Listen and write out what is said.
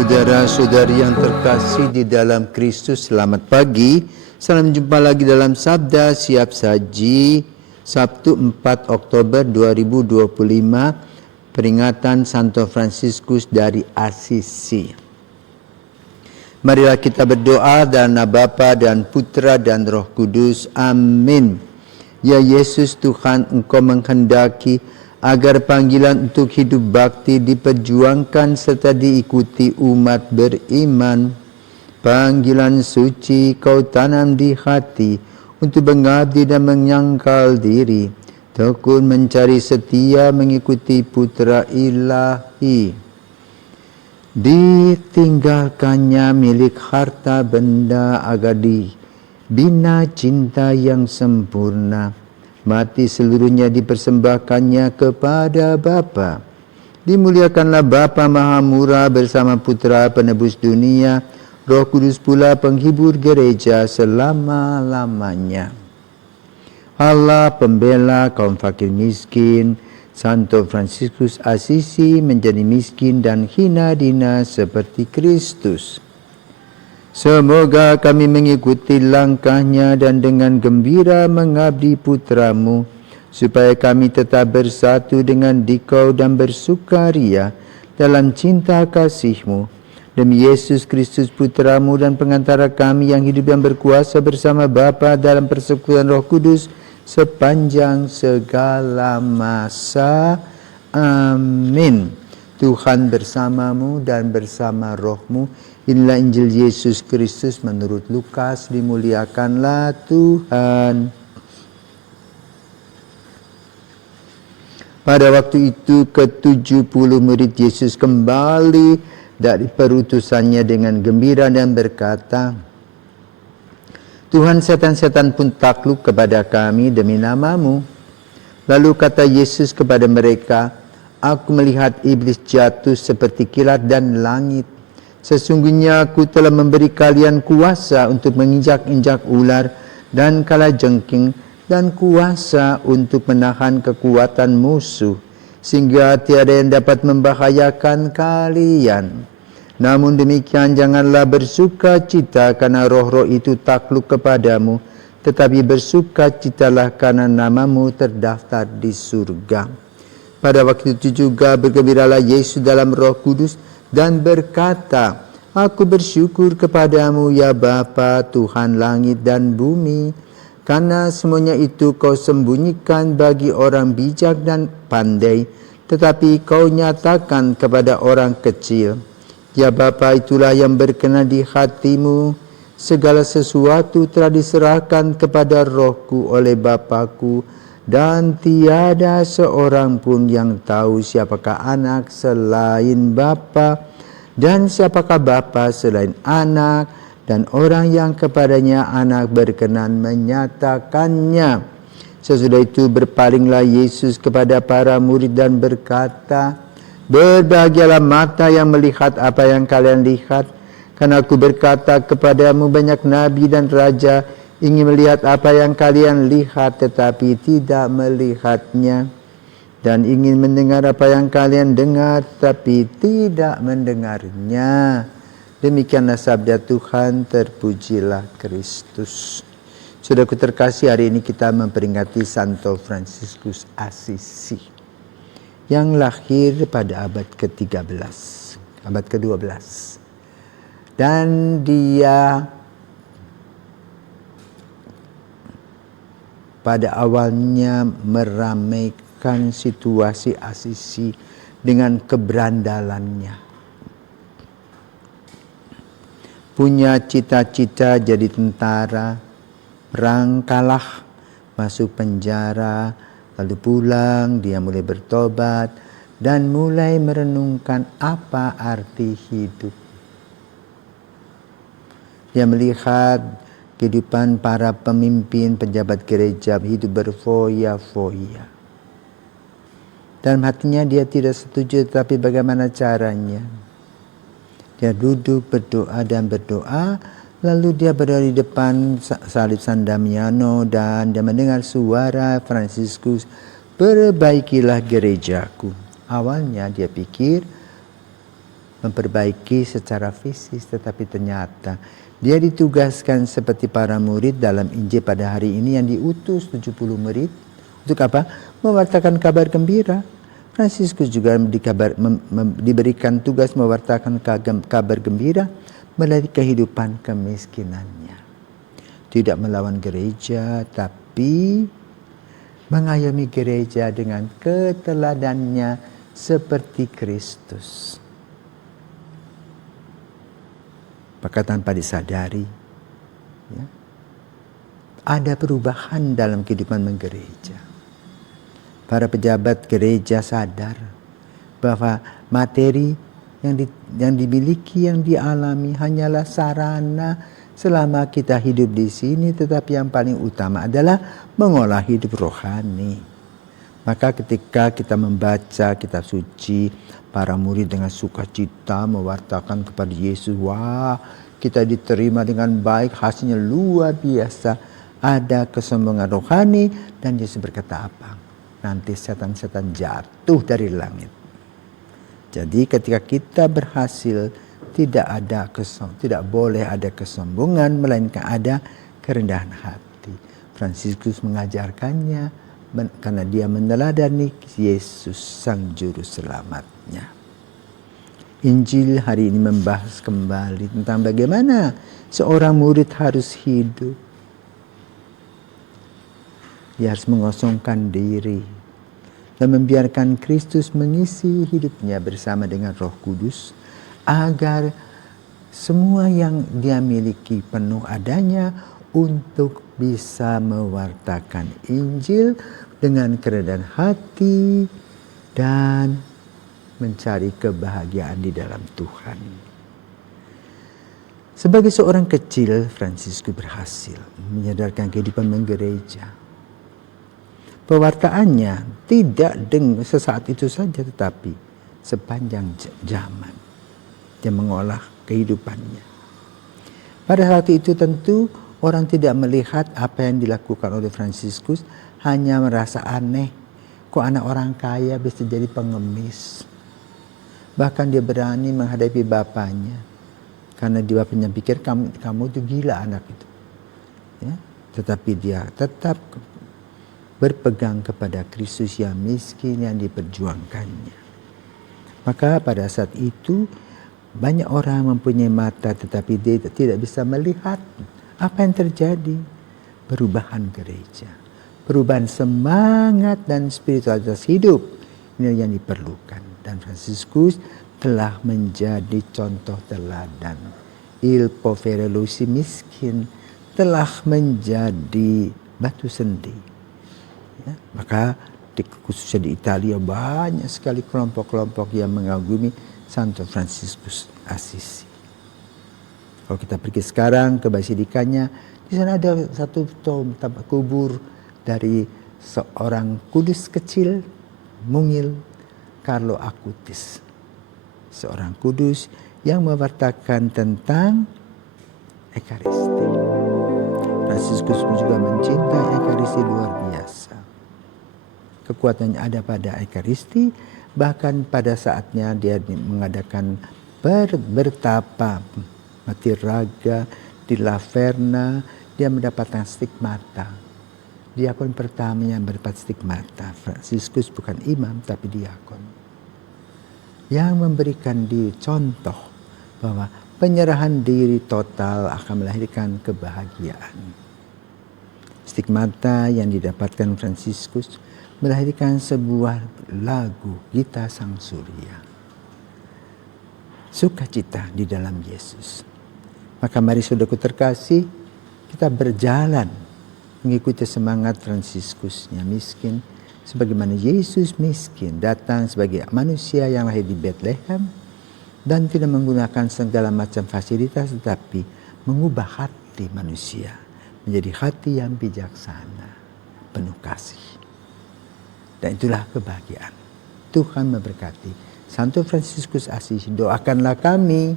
Saudara-saudari yang terkasih di dalam Kristus, selamat pagi. Salam jumpa lagi dalam Sabda Siap Saji, Sabtu 4 Oktober 2025, peringatan Santo Fransiskus dari Assisi. Marilah kita berdoa dalam nama Bapa dan Putra dan Roh Kudus. Amin. Ya Yesus Tuhan, Engkau menghendaki agar panggilan untuk hidup bakti diperjuangkan serta diikuti umat beriman. Panggilan suci Kau tanam di hati untuk mengabdi dan menyangkal diri, tekun mencari setia mengikuti Putra Ilahi. Ditinggalkannya milik harta benda agar dibina cinta yang sempurna. Mati seluruhnya dipersembahkannya kepada Bapa. Dimuliakanlah Bapa Maha Murah bersama Putra Penebus dunia, Roh Kudus pula penghibur gereja selama-lamanya. Allah pembela kaum fakir miskin, Santo Fransiskus Assisi menjadi miskin dan hina dina seperti Kristus. Semoga kami mengikuti langkahnya dan dengan gembira mengabdi Putramu, supaya kami tetap bersatu dengan Dikau dan bersukaria dalam cinta kasih-Mu. Demi Yesus Kristus Putramu dan pengantara kami yang hidup dan berkuasa bersama Bapa dalam persekutuan Roh Kudus sepanjang segala masa. Amin. Tuhan bersamamu dan bersama rohmu. Inilah Injil Yesus Kristus menurut Lukas. Dimuliakanlah Tuhan. Pada waktu itu ke-70 murid Yesus kembali dari perutusannya dengan gembira dan berkata, Tuhan, setan-setan pun takluk kepada kami demi nama-Mu. Lalu kata Yesus kepada mereka, Aku melihat iblis jatuh seperti kilat dan langit. Sesungguhnya Aku telah memberi kalian kuasa untuk menginjak-injak ular dan kalajengking, dan kuasa untuk menahan kekuatan musuh, sehingga tiada yang dapat membahayakan kalian. Namun demikian janganlah bersukacita karena roh-roh itu takluk kepadamu, tetapi bersukacitalah karena namamu terdaftar di surga. Pada waktu itu juga bergembiralah Yesus dalam Roh Kudus dan berkata, Aku bersyukur kepadamu ya Bapa, Tuhan langit dan bumi, karena semuanya itu Kau sembunyikan bagi orang bijak dan pandai, tetapi Kau nyatakan kepada orang kecil. Ya Bapa, itulah yang berkenan di hati-Mu. Segala sesuatu telah diserahkan kepada Rohku oleh Bapa-Ku, dan tiada seorang pun yang tahu siapakah anak selain Bapa, dan siapakah Bapa selain anak, dan orang yang kepadanya anak berkenan menyatakannya. Sesudah itu berpalinglah Yesus kepada para murid dan berkata, Berbahagialah mata yang melihat apa yang kalian lihat, karena Aku berkata kepadamu banyak nabi dan raja ingin melihat apa yang kalian lihat tetapi tidak melihatnya, dan ingin mendengar apa yang kalian dengar tetapi tidak mendengarnya. Demikianlah sabda Tuhan, terpujilah Kristus. Saudaraku terkasih, hari ini kita memperingati Santo Fransiskus Assisi yang lahir pada abad ke-13, abad ke-12. Dan dia pada awalnya meramaikan situasi Assisi dengan keberandalannya. Punya cita-cita jadi tentara, perang kalah, masuk penjara, lalu pulang, dia mulai bertobat dan mulai merenungkan apa arti hidup. Dia melihat kehidupan para pemimpin pejabat gereja hidup berfoya-foya. Dalam hatinya dia tidak setuju, tetapi bagaimana caranya? Dia duduk berdoa dan berdoa, lalu dia berada di depan salib San Damiano dan dia mendengar suara Fransiskus, perbaikilah gerejaku. Awalnya dia pikir memperbaiki secara fisik, tetapi ternyata dia ditugaskan seperti para murid dalam Injil pada hari ini yang diutus 70 murid. Untuk apa? Mewartakan kabar gembira. Fransiskus juga diberikan tugas mewartakan kabar gembira melalui kehidupan kemiskinannya. Tidak melawan gereja, tapi mengayomi gereja dengan keteladannya seperti Kristus. Maka tanpa disadari, ya, ada perubahan dalam kehidupan menggereja. Para pejabat gereja sadar bahwa materi yang dimiliki, yang dialami hanyalah sarana selama kita hidup di sini, tetapi yang paling utama adalah mengolah hidup rohani. Maka ketika kita membaca kitab suci, para murid dengan sukacita mewartakan kepada Yesus, wah, kita diterima dengan baik, hasilnya luar biasa. Ada kesombongan rohani, dan Yesus berkata apa? Nanti setan-setan jatuh dari langit. Jadi ketika kita berhasil, tidak boleh ada kesombongan, melainkan ada kerendahan hati. Fransiskus mengajarkannya karena dia meneladani Yesus sang juru selamatnya. Injil hari ini membahas kembali tentang bagaimana seorang murid harus hidup. Dia harus mengosongkan diri dan membiarkan Kristus mengisi hidupnya bersama dengan Roh Kudus agar semua yang dia miliki penuh adanya untuk bisa mewartakan Injil dengan kerendahan hati dan mencari kebahagiaan di dalam Tuhan. Sebagai seorang kecil, Fransiskus berhasil menyadarkan kehidupan menggereja. Pewartaannya tidak dengan sesaat itu saja, tetapi sepanjang zaman. Dia mengolah kehidupannya. Pada saat itu tentu orang tidak melihat apa yang dilakukan oleh Fransiskus, hanya merasa aneh. Kok anak orang kaya bisa jadi pengemis? Bahkan dia berani menghadapi bapaknya. Karena dia bapaknya pikir kamu itu gila anak itu. Ya? Tetapi dia tetap berpegang kepada Kristus yang miskin yang diperjuangkannya. Maka pada saat itu banyak orang mempunyai mata tetapi dia tidak bisa melihat apa yang terjadi. Perubahan gereja, perubahan semangat dan spiritualitas hidup ini yang diperlukan. Dan Fransiskus telah menjadi contoh teladan. Il povero si miskin telah menjadi batu sendi. Ya, maka khususnya di Italia banyak sekali kelompok-kelompok yang mengagumi Santo Fransiskus Assisi. Kalau kita pergi sekarang ke basilikanya, di sana ada satu tempat kubur dari seorang kudus kecil, mungil, Carlo Acutis. Seorang kudus yang mewartakan tentang Ekaristi. Fransiskus juga mencintai Ekaristi luar biasa. Kekuatannya ada pada Ekaristi, bahkan pada saatnya dia mengadakan bertapa mati raga di Laverna, dia mendapatkan stigmata. Diakon pertama yang mendapat stigmata. Fransiskus bukan imam tapi diakon. Yang memberikan diri contoh bahwa penyerahan diri total akan melahirkan kebahagiaan. Stigmata yang didapatkan Fransiskus melahirkan sebuah lagu Gita Sang Surya. Sukacita di dalam Yesus. Maka mari saudaraku terkasih, kita berjalan mengikuti semangat Fransiskusnya miskin. Sebagaimana Yesus miskin datang sebagai manusia yang lahir di Bethlehem dan tidak menggunakan segala macam fasilitas, tetapi mengubah hati manusia menjadi hati yang bijaksana, penuh kasih. Dan itulah kebahagiaan. Tuhan memberkati. Santo Fransiskus Assisi, doakanlah kami